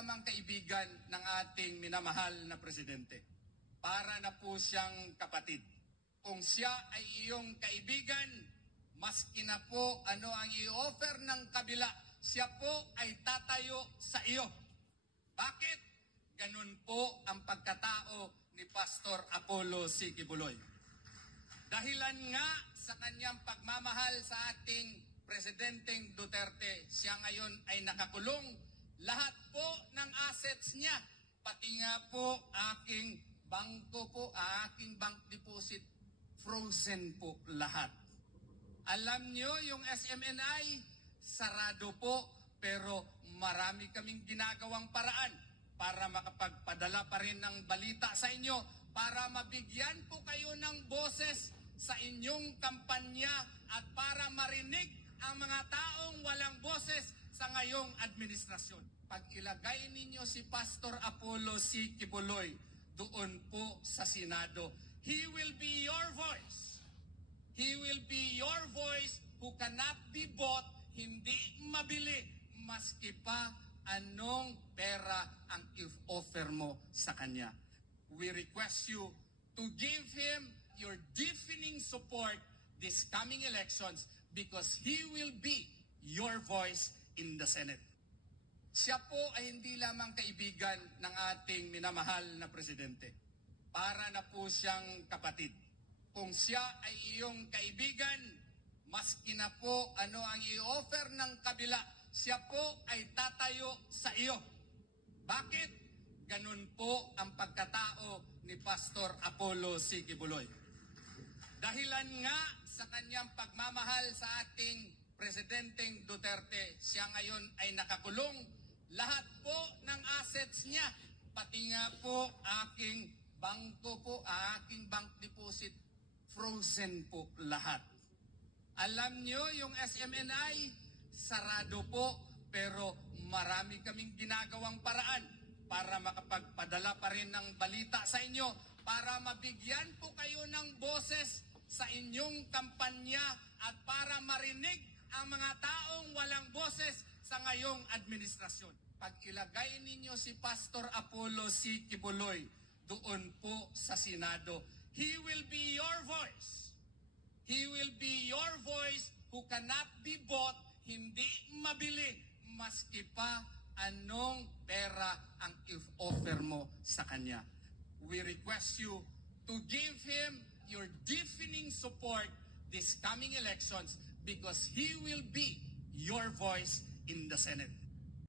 lamang kaibigan ng ating minamahal na presidente. Para na po siyang kapatid. Kung siya ay iyong kaibigan, maski na po ano ang i-offer ng kabila, siya po ay tatayo sa iyo. Bakit? Ganun po ang pagkatao ni Pastor Apollo C. Quiboloy. Dahilan nga sa kanyang pagmamahal sa ating Presidenteng Duterte, siya ngayon ay nakakulong. Lahat po ng assets niya, pati nga po aking bangko po, aking bank deposit, frozen po lahat. Alam nyo, yung SMNI, sarado po, pero marami kaming ginagawang paraan para makapagpadala pa rin ng balita sa inyo, para mabigyan po kayo ng boses sa inyong kampanya at para marinig ang mga taong walang boses sa ngayong administrasyon. Pag ilagay ninyo si Pastor Apollo C. Quiboloy doon po sa Senado, he will be your voice. He will be your voice who cannot be bought, hindi mabili, maski pa anong pera ang offer mo sa kanya. We request you to give him your deafening support this coming elections because he will be your voice in the Senate. Siya po ay hindi lamang kaibigan ng ating minamahal na presidente. Para na po siyang kapatid. Kung siya ay iyong kaibigan, maski na po ano ang i-offer ng kabila, siya po ay tatayo sa iyo. Bakit? Ganun po ang pagkatao ni Pastor Apollo C. Quiboloy. Dahilan nga sa kanyang pagmamahal sa ating Presidenteng Duterte, siya ngayon ay nakakulong. Lahat po ng assets niya, pati nga po aking bangko po, aking bank deposit, frozen po lahat. Alam nyo, yung SMNI, sarado po, pero marami kaming ginagawang paraan para makapagpadala pa rin ng balita sa inyo, para mabigyan po kayo ng boses sa inyong kampanya at para marinig ang mga taong walang boses sa ngayong administrasyon. Pag ilagay ninyo si Pastor Apollo C. Quiboloy doon po sa Senado, he will be your voice. He will be your voice who cannot be bought, hindi mabili, maski pa anong pera ang offer mo sa kanya. We request you to give him your deafening support this coming elections because he will be your voice in the Senate.